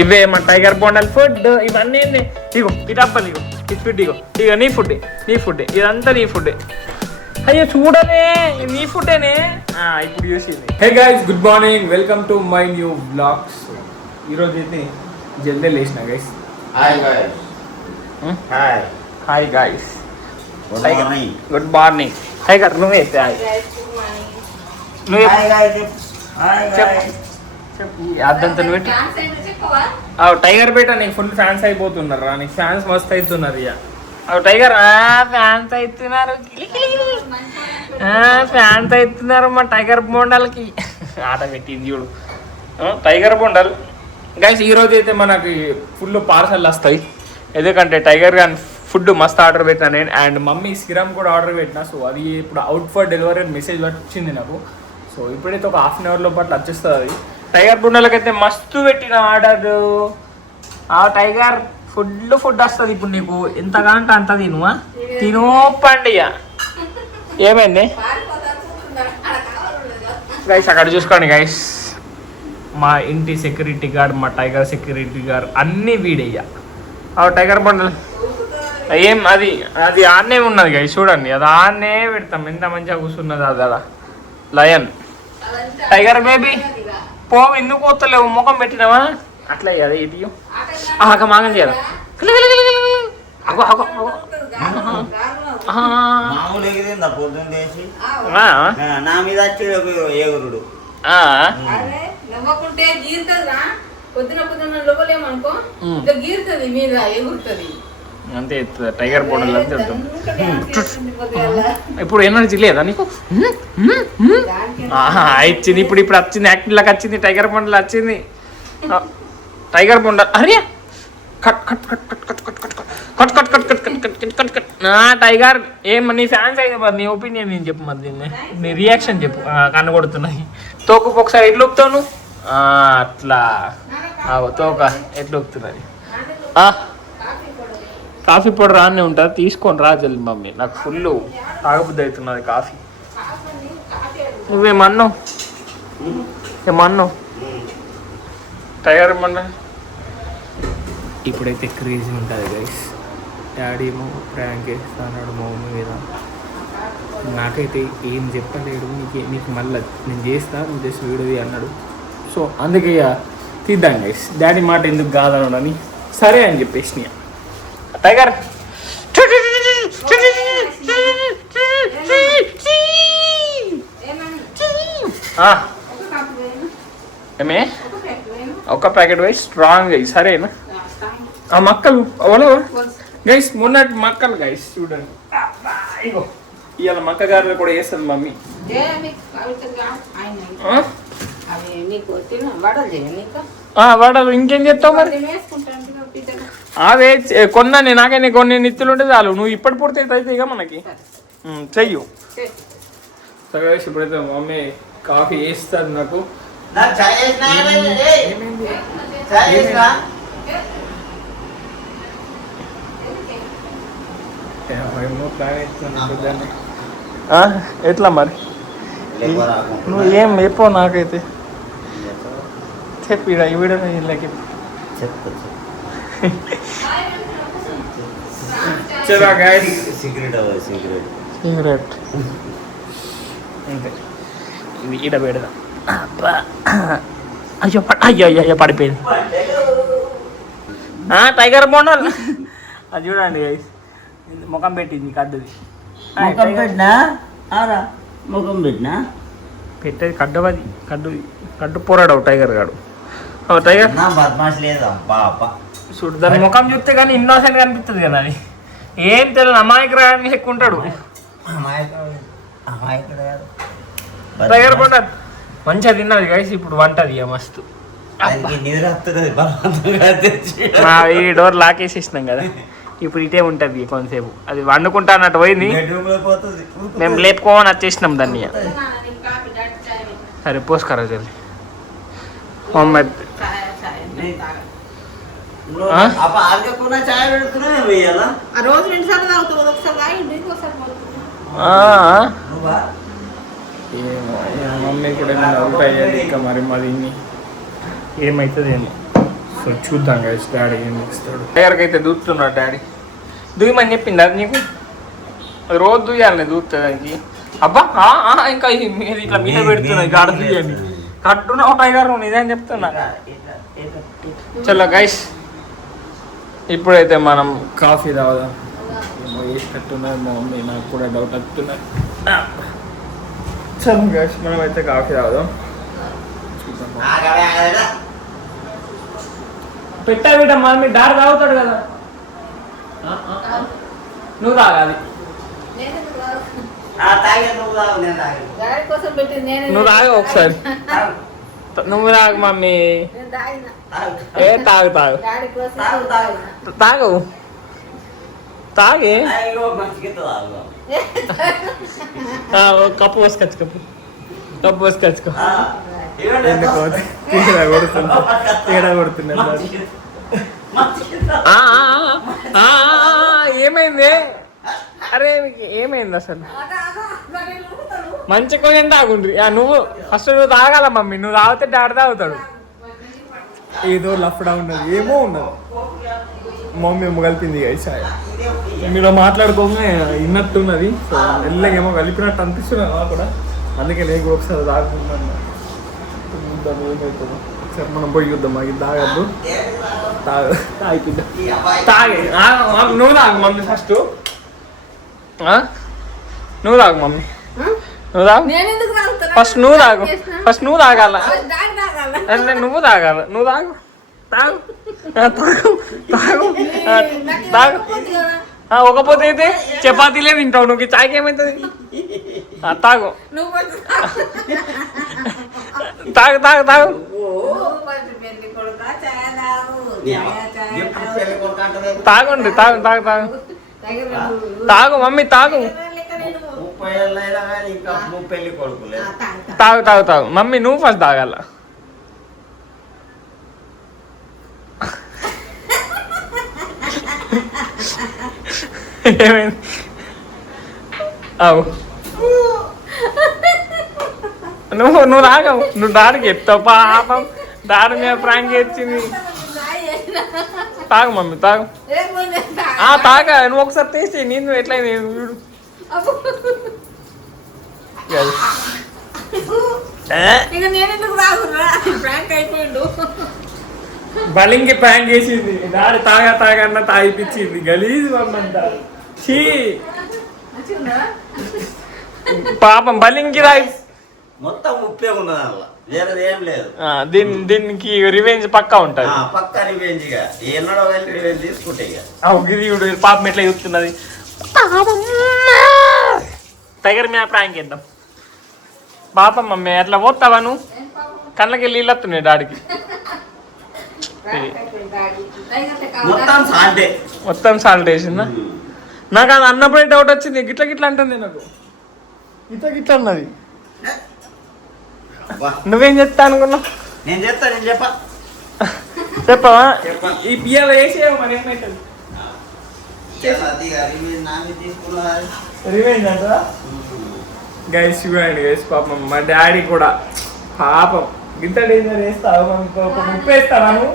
ఇవే మా tiger బోండాల్ food ఇవన్నీ ఇగో ఇటప్పలు ఇగో ఇది ఫుడ్ ఇగో ఇక నీ ఫుడ్ ఇదంతా నీ ఫుడ్. అయ్యో చూడలే నీ ఫుడ్డేనే ఇప్పుడు చూసింది. Hey guys, good morning, welcome to my new blogs. ఈరోజు అయితే జల్దీ లేచిన guys. Hi guys, good morning. Tiger నువ్వే అద్దంతా పెట్టి టైగర్ బేట నీకు ఫుల్ ఫ్యాన్స్ అయిపోతున్నారు. నీకు ఫ్యాన్స్ మస్తు అవుతున్నారు. ఇక టైగర్ ఫ్యాన్స్ అవుతున్నారు మా టైగర్ బొండాలకి. ఆట పెట్టింది చూడు టైగర్ బొండాలు. గైస్ ఈరోజు అయితే మనకి ఫుల్ పార్సల్ వస్తాయి, ఎందుకంటే టైగర్ గాని ఫుడ్ మస్తు ఆర్డర్ పెట్టినా నేను. అండ్ మమ్మీ సిరమ్ కూడా ఆర్డర్ పెట్టినా. సో అది ఇప్పుడు అవుట్ ఫర్ డెలివరీ అని మెసేజ్ వచ్చింది నాకు. సో ఇప్పుడైతే ఒక హాఫ్ అన్ అవర్లో పాటు వచ్చేస్తుంది అది. టైగర్ బొండాలకైతే మస్తు పెట్టిన ఆర్డర్. టైగర్ ఫుడ్ వస్తుంది ఇప్పుడు నీకు. ఎంతగా అంటే అంత తినోపండి. ఏమైంది గైస్ అక్కడ చూసుకోండి గైస్. మా ఇంటి సెక్యూరిటీ గార్డ్, మా టైగర్ సెక్యూరిటీ గార్డ్ అన్నీ వీడయ్యా. టైగర్ బొండలు ఏం అది అది ఆన్నే ఉన్నది గైస్, చూడండి అది ఆన్నే పెడతాం. ఎంత మంచిగా కూర్చున్నది అదడ లయన్. టైగర్ బేబీ పో, ఎందుకు పోతలేవు? ముఖం పెట్టినావా అట్లా అదే ఇది ఆగమాగం చేయాలి. అంతే టైగర్ బోర్డర్ అంతే ఉంటుంది. ఇప్పుడు ఎనర్జీ లేదా నీకు? ఇచ్చింది ఇప్పుడు వచ్చింది, యాక్టివ్లాగా వచ్చింది. టైగర్ బోర్డర్ వచ్చింది. టైగర్ బోండాల్ అరే cut cut cut cut cut cut cut cut cut cut cut cut cut cut cut. Tiger ఏం నీ ఫ్యాన్స్ అయితే మరి నీ ఒపీనియన్ నేను చెప్పు, మరి దీన్ని నీ రియాక్షన్ చెప్పు. కన్నుకొడుతున్నాయి తోకు ఒకసారి ఎట్లు ఊపుతావు నువ్వు? అట్లా తోక ఎట్లు ఊపుతున్నది. కాఫీ పౌడర్ రానే ఉంటుంది, తీసుకొని రా జల్ది మమ్మీ. నాకు ఫుల్ తాగబుద్ధి అవుతున్నది కాఫీ. నువ్వేమన్నావు? టైగర్ ఏమన్నా ఇప్పుడైతే క్రేజీ ఉంటుంది గైస్. డాడీ ఏమో ప్రాంక్ చేస్తాడు మా మమ్మీ మీద. నాకైతే ఏం చెప్పలేడు. నీకు మళ్ళీ నేను చేస్తా, నువ్వు జస్ట్ వీడియో అన్నాడు. సో అందుకే తీద్దాం గైస్. డాడీ మాట ఎందుకు కాదనని సరే అని చెప్పేసి టైగర్ ఏమే ఒక ప్యాకెట్ వేసి స్ట్రాంగ్ అయ్యి సరేనా? మక్కలు అవలో గైస్, మొన్నటి మక్కలు గైస్ చూడండి. ఇగో ఇవాళ మక్క గారు కూడా వేస్తుంది మమ్మీ. వడలు ఇంకేం చేస్తావు మరి? అవే కొన్నాను నాకైనా కొన్ని నిత్తులు ఉంటే చాలు. నువ్వు ఇప్పటి పూర్తి అయితే ఇక మనకి చెయ్యు. సరే ఇప్పుడైతే మమ్మీ కాఫీ వేస్తుంది నాకు. ఎట్లా మరి నువ్వు ఏం చెప్పో నాకైతే చెప్పి ఈ వీడియో సిగరెట్ అంతే ఇది ఈడ పెడదాం. అయ్యో అయ్యో అయ్యో పడిపోయింది. టైగర్ బోండాల్ అది చూడండి గైస్, ముఖం పెట్టింది కడ్డుది. పెట్టేది కడ్డవది, కడ్డు పోరాడు టైగర్ గాడు. టైగర్ చూడు దాని ముఖం చూస్తే కానీ ఇన్నోసెంట్ కనిపిస్తుంది కదా. అది ఏం తెలియదు, అమాయకురాన్ని ఎక్కువ ఉంటాడు టైగర్ బోండాల్. మంచిగా తిన్నది గైస్. ఇప్పుడు వంటది మస్తు. ఈ డోర్ లాకేసేసినాం కదా, ఇప్పుడు ఇటే ఉంటుంది కొంతసేపు. అది వండుకుంటా అన్నట్టు పోయింది, మేము లేపుకోమని వచ్చేసినాం దాన్ని. సరే పోసుకోరా జల్ది. మమ్మీ కూడా ఉంటాయి ఇంకా మరి మరి ఏమవుతుంది ఏమో. సో చూద్దాం గైస్ డాడీ ఏం ఇస్తాడు. టైగర్కి అయితే దూరుతున్నాడు డాడీ. దూయమని చెప్పింది అది నీకు, రోజు దూయాలి దూరుతుంది దానికి. అబ్బా ఇంకా మీరు ఇట్లా మీద పెడుతున్నాయి గాడ దూయండి కట్టున్నావు టైగర్ ఇదని చెప్తున్నా. చలో గైస్ ఇప్పుడైతే మనం కాఫీ తాగుదాం. ఏమో వేసినట్టున్నది మా మమ్మీ, నాకు కూడా డౌట్ వస్తున్నది. చలో గైస్ మనం అయితే కాఫీ తాగుదాం. పెట్టా బిడ్డ మమ్మీ డాడీ తాగుతాడు కదా, నువ్వు తాగాలి. నువ్వు తాగు ఒకసారి, నువ్వు తాగు మమ్మీ. ఏ తాగు తాగు తాగు తాగి కప్పు పోసుకొచ్చు, కప్పు పోసుకొచ్చుకో. ఏమైంది? అరే ఏమైంది అసలు? మంచి కొంచెం తాగుండ్రి. నువ్వు ఫస్ట్ నువ్వు తాగాల మమ్మీ, నువ్వు తాగితే డాడీ తాగుతాడు. ఏదో లఫ్డా ఉన్నది, ఏమో ఉన్నది. మమ్మీ ఏమో కలిపింది చాయ్, మీరు మాట్లాడుకోగా విన్నట్టున్నది. సో ఎల్లగేమో కలిపినట్టు అనిపిస్తున్నది నాకు కూడా, అందుకే నేను కూడా ఒకసారి తాగుతున్నాను. చూద్దాం ఏమవుతుందో. సరే మనం పోయి చూద్దాం. మాకు తాగద్దు, తాగిద్దాం. తాగే నువ్వు తాగు మమ్మీ ఫస్ట్, నువ్వు తాగు మమ్మీ, నువ్వు తాగు ఫస్ట్. నువ్వు తాగు ఫస్ట్, నువ్వు తాగాల, నువ్వు తాగాల, నువ్వు తాగు తాగు తాగు తాగు తాగు. ఒకపోతే అయితే చపాతీలే తింటావు నువ్వు, చాయ్కి ఏమవుతుంది? తాగు తాగు తాగు తాగు తాగండి, తాగు తాగు తాగు తాగు మమ్మీ తాగు తాగు తాగు తాగు మమ్మీ. నువ్వు ఫస్ట్ తాగాల. ఏమైంది? అవు నువ్వు తాగవు, నువ్వు డాడీకి చెప్తావు. పాపం డాడీ మీద ప్రాంక్ వచ్చింది. తాగు మమ్మీ తాగు. తాగా నువ్వు ఒకసారి తీసి నేను ఎట్లయింది చూడు. బలింగి ప్రాంక్ చేసింది డాడీ. తాగా తాగన్నా తాగిపించింది. గలీజ్ మమ్మంతా చీ. పాపం బలింగి రాయి మొత్తం ఉప్పే ఉన్నది, వేరేది ఏం లేదు. దీనికి రివెంజ్ పక్కా ఉంటుంది. పక్కా రివెంజ్ గా ఎన్నడో రివెంజ్ తీసుకుంటే పాపం ఎట్లా చూస్తున్నది. టైగర్ మీద ప్రాంక్ చేద్దాం. పాపం మమ్మీ అట్లా పోతావా నువ్వు? కళ్ళకి నీళ్ళు వస్తున్నాయి డాడీకి. మొత్తం సాల్ట్ వేసిందా? నాకు అది అన్నప్పుడే డౌట్ వచ్చింది. గిట్ల గిట్ల అంటుంది నాకు, గిట్ల గిట్ల అన్నది. నువ్వేం చెప్తా అనుకున్నావు? నేను చెప్తా, నేను చెప్పవా? ఈ బియ్యాలు వేసేవా మరి ఏమైతుంది? రివెంజ్ అంటారా గైస్? చూడండి గైస్, పాపం మా డాడీ కూడా పాపం గింత డేంజర్ వేస్తావు. ఒక ముప్పు వేస్తావా నువ్వు?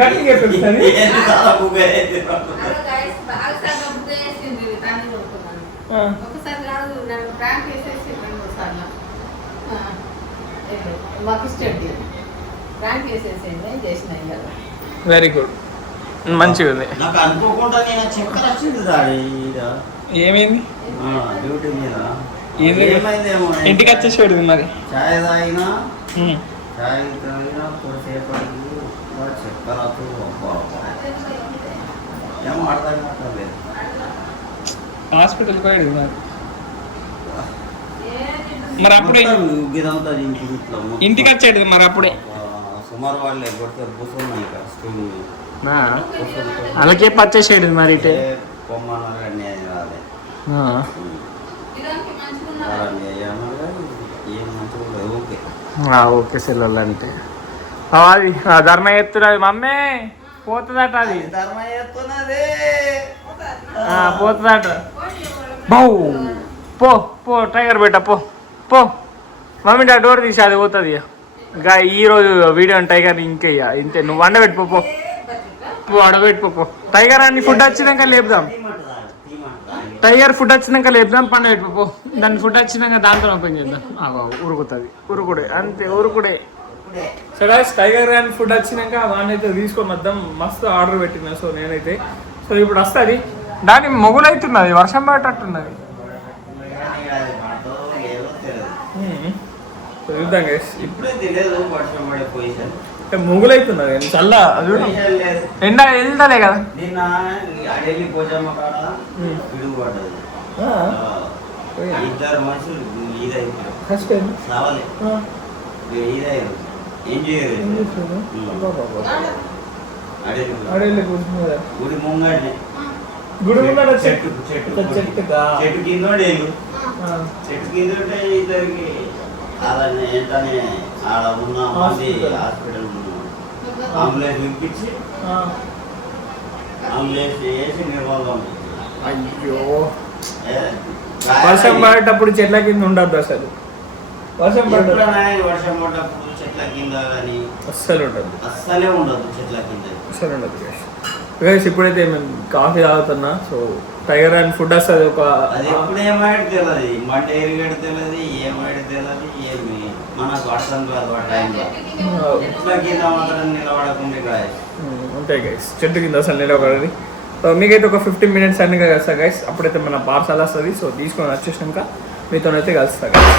గట్టి చెప్తుంది. వెరీ గుడ్, మంచిగా ఉంది. నాకు అనుకోకుండా నేను చక్కెర వచ్చింది దాడి. ఏమైంది? డ్యూటీ మీద ఏమైందేమో. ఇంటికి వచ్చేసాడు మరి. చాయ్ తాగినా, చాయ్ తాగినా కొద్దిసేపటికి చక్కెర ఏమో అర్థం కావట్లేదు. హాస్పిటల్కి పోయాడు మరి అప్పుడే. ఇంటికి వచ్చాడు మరి అప్పుడే. సుమారు వాళ్ళే కొడితే కూర్చున్నాయి ఇక్కడ స్కూల్. అలాగే పచ్చేసాడు మరి ఇటే పొమ్మన్నారని రాలే. ఓకే సెల్లెళ్ళు అంటే అది ధర్మ ఎత్తున్నది మమ్మీ. పోతుందట అది, ధర్మ ఎత్తున్నది పోతుందట. బౌ పో పో టైగర్ బేట పో పో మమ్మీ ఆ డోర్ తీసి అది పోతుంది ఇంకా ఈరోజు వీడియో టైగర్ ఇంకా ఇంతే నువ్వు వండ పెట్టుకోపో నువ్వు అడబెట్టుకోపో టైగర్ అన్ని ఫుడ్ వచ్చినాక లేపుదాం టైగర్ ఫుడ్ వచ్చినాక లేపుదాం పండ పెట్టుకోపో దాని ఫుడ్ వచ్చినాక దాంతో ఓపెన్ చేద్దాం ఉరుకుతుంది ఉరుకుడే అంతే ఉరుకుడే సో గైస్ టైగర్ కానీ ఫుడ్ వచ్చినాక వాడినైతే తీసుకొని వద్దాం మస్తు ఆర్డర్ పెట్టినా సో నేనైతే సో ఇప్పుడు వస్తుంది దాని మొగులు అవుతున్నది వర్షం పడేటట్టున్నది చూద్దాం గైస్ మొగులు అవుతున్నది చల్ల ఎండ వెళ్తాలే కదా గుడి ముంగట చెట్టు చెట్టు కింద చెట్టు కింద ఇద్దరికి ఏంటనే ఆడ ఉన్న హాస్పిటల్ అంబులెన్స్ పిలిపించి అంబులెన్స్ వేసి నిర్బంధం. అయ్యో వర్షం పడేటప్పుడు చెట్ల కింద ఉండద్దు అసలు వర్షం పడ్డప్పుడు చెట్ల కింద కానీ అస్సలు ఉండదు అస్సలే ఉండదు చెట్ల కింద అస్సలు ఉండదు గైస్ ఇప్పుడైతే మేము కాఫీ తాగుతున్నా సో టైగర్ అండ్ ఫుడ్ వస్తుంది ఒక అది ఎప్పుడు ఏమైనా తెలియదు మంట ఎరిగడి తెలియదు ఏమైనా తెలియదు ఏమి మనకు అర్థం కాదు ఆ టైంలో చెట్ల కింద మాత్రం నిలబడకుండా గాయస్ ఉంటాయి గైస్ చెట్టు కింద అసలు నిలబడది సో మీకైతే ఒక 15 minutes అన్ని కలుస్తా గైస్ అప్పుడైతే మన పార్సల్ వస్తుంది సో తీసుకొని వచ్చేసినాక మీతోనైతే కలుస్తా గైస్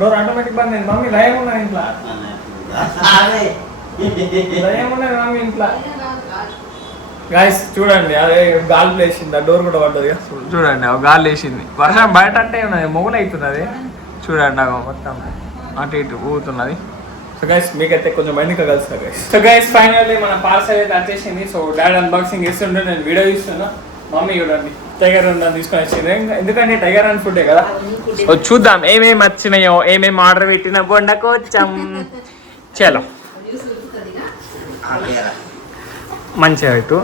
డోర్ ఆటోమేటిక్ బంద్ అయింది మమ్మీ లయం ఉన్నది ఇంట్లో లయం ఉన్నది మమ్మీ ఇంట్లో గాయస్ చూడండి అదే గాలి వేసింది ఆ డోర్ కూడా పడ్డది చూడండి గాలి వేసింది వర్షం బయట అంటే ఉన్నది మొగులు అవుతున్నది చూడండి మొత్తం అటు ఇటు ఊగుతున్నది సో గైస్ మీకైతే కొంచెం మైండ్గా కలుస్తా గైస్ సో గైస్ ఫైనల్లీ మన పార్సల్ అయితే వచ్చేసింది సో డాడీ అన్బాక్సింగ్ చేస్తుంటే నేను వీడియో తీస్తున్నా మమ్మీ చూడండి టైగర్ రన్ తీసుకొని వచ్చింది ఎందుకంటే టైగర్ రన్ ఫుడ్డే కదా సో చూద్దాం ఏమేమి వచ్చినాయో ఏమేమి ఆర్డర్ పెట్టిన బొండకు వచ్చాం చలో మంచిగా పెట్టు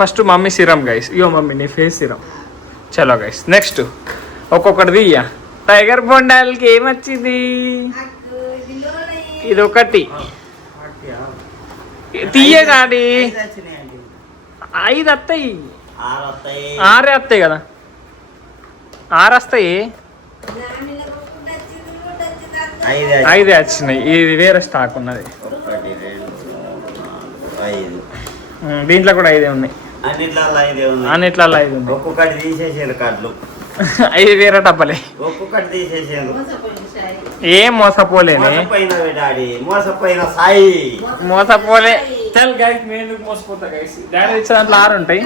ఫస్ట్ మమ్మీ సిరం గైస్ ఇయో మమ్మీ నీ ఫేస్ సిరం చలో గైస్ నెక్స్ట్ ఒక్కొక్కటి తీయ టైగర్ బొండాలకి ఏమొచ్చింది ఇది ఒకటి తీయగాడి 5 వస్తాయి 6 వస్తాయి కదా 6 వస్తాయి 5 వచ్చినాయి ఇది వేరే స్టాక్ ఉన్నది దీంట్లో కూడా 5 ఉన్నాయి అన్నిట్లలో 5 ఉన్నాయి ఒక్కొక్కటి తీసేసారు కార్డులు 5 వేరే డబ్బలే ఒక్కొక్కటి తీసేసారు ఏం మోసపోలేనే మోసపోయిన సాయి మోసపోలే చల్ గైస్ నేను ఎందుకు మోసపోతా గైస్ డాడీ ఇచ్చిన దాంట్లో 6 ఉంటాయి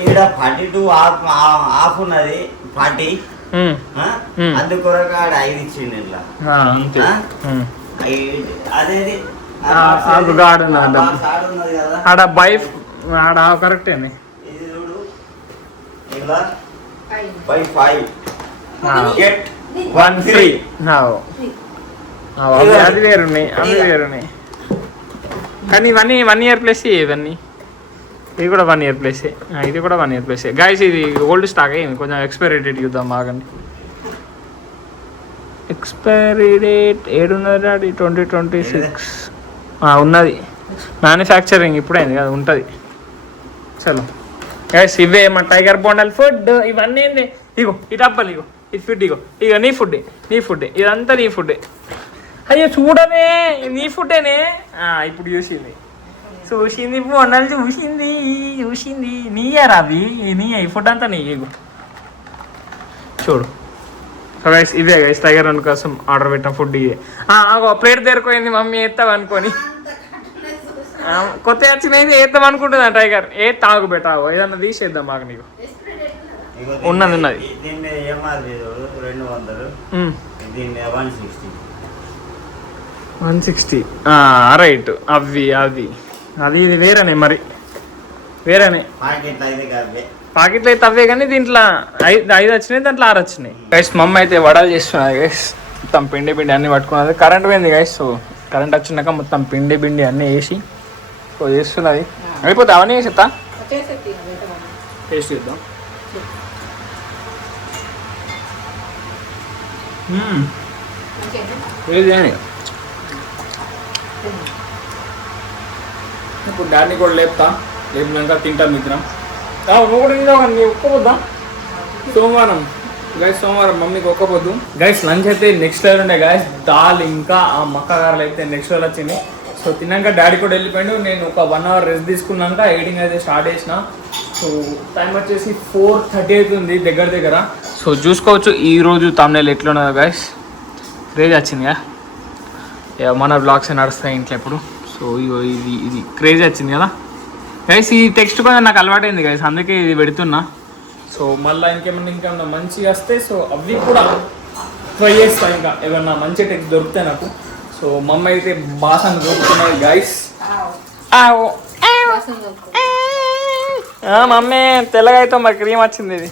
ఇక్కడ 42 ఆఫ్ ఉన్నది 40 అందుకొరక 5 ఇచ్చిండు ఇట్లా అదేది ఆడ బై ఆడ కరెక్టే ఇది చూడు ఇలా బై 5 గెట్ 1 ఫ్రీ అది వేరున్నాయి అవి వేరున్నాయి కానీ ఇవన్నీ 1 year ప్లస్ ఇవన్నీ ఇది కూడా 1 year ప్లస్ ఇది కూడా 1 year ప్లస్ గైస్ ఇది ఓల్డ్ స్టాక్ అయింది కొంచెం ఎక్స్పైరీ డేట్ చూద్దాం ఆగండి ఎక్స్పైరీ డేట్ 2026 ఉన్నది మ్యానుఫ్యాక్చరింగ్ ఇప్పుడైంది కదా ఉంటుంది చలో గైస్ ఇవే మా టైగర్ బొండల్ ఫుడ్ ఇవన్నీ ఏంది ఇగో ఈ డబ్బలు ఇది ఫుడ్ ఇగో నీ ఫుడ్ ఇదంతా నీ ఫుడ్డే అయ్యో చూడనే నీ ఫుడ్డేనే ఇప్పుడు చూసింది బొండలు చూసింది నీయరా అవి నీ ఈ ఫుడ్ అంతా నీ ఇగో చూడు సో గైస్ ఇవే గైస్ టైగర్ రన్ కోసం ఆర్డర్ పెట్టిన ఫుడ్ ఇవే ప్లేట్ తెరుకోయింది మమ్మీ వేస్తాం అనుకొని కొత్త వచ్చినది వేద్దాం అనుకుంటుందా టైగర్ తాగు పెట్టావు ఏదన్నా తీసేద్దాం మాకు నీకు ఉన్నది 160 రైట్ అవి అది ఇది వేరేనే మరి వేరేనే పాకెట్లు అయితే అవే కానీ దీంట్లో 5 వచ్చినాయి దాంట్లో 6 వచ్చినాయి గైస్ మమ్మీ అయితే వడలు చేస్తున్నది గైస్ మొత్తం పిండి అన్ని పట్టుకున్నది కరెంట్ పోయింది గైస్ సో కరెంట్ వచ్చినాక మొత్తం పిండి అన్నీ వేసి సో చేస్తున్నది అయిపోతే అవన్నీ వేసేస్తా టేస్ట్ చేద్దాం. ఏది ఇప్పుడు డాడీని కూడా లేపుతా, లేపినాక తింటాం మిత్రం. నువ్వు కూడా తింటావు కానీ ఒక్కపోద్దా సోమవారం గైస్, సోమవారం మమ్మీకి ఒక్కపోద్దు గైస్. లంచ్ అయితే నెక్స్ట్ లెవెల్ ఉండే గైస్. దాల్ ఇంకా ఆ మక్కగారులు అయితే నెక్స్ట్ లెవెల్ వచ్చింది. సో తిన్నాక డాడీ కూడా వెళ్ళిపోయాడు. నేను ఒక 1 hour రెస్ట్ తీసుకున్నాక ఎడిటింగ్ అయితే స్టార్ట్ చేసిన. సో టైం వచ్చేసి 4:30 అవుతుంది దగ్గర. సో చూసుకోవచ్చు ఈరోజు తమ్నెయిల్ ఎట్లున్నదో గైస్. క్రేజ్ వచ్చిందిగా, మన బ్లాగ్స్ నడుస్తాయి ఇంట్లో ఎప్పుడు. సో ఇది క్రేజ్ వచ్చింది కదా గైస్. ఈ టెక్స్ట్ కూడా నాకు అలవాటైంది గైస్, అందుకే ఇది పెడుతున్నా. సో మళ్ళీ ఇంకేమన్నా మంచిగా వస్తే సో అవి కూడా ట్రై చేస్తాను. ఇంకా ఏమన్నా మంచి టెక్స్ట్ దొరుకుతాయి నాకు. సో మమ్మీ అయితే బాసన్ దొరుకుతున్నాయి గైస్. మమ్మీ తెల్లగా అయితే మరి క్రీమ్ వచ్చింది ఇది.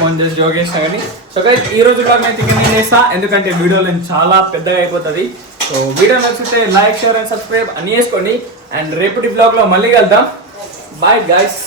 ఫోన్ చేసి జోక్ చేసినా కానీ. సో గైస్ ఈ రోజు కూడా నేను టికెట్ చేస్తా, ఎందుకంటే వీడియోలో చాలా పెద్దగా అయిపోతుంది. సో వీడియో నచ్చితే లైక్, షేర్ అండ్ సబ్స్క్రైబ్ అని చేసుకోండి. అండ్ రేపటి బ్లాగ్లో మళ్ళీ కలుద్దాం. Bye guys.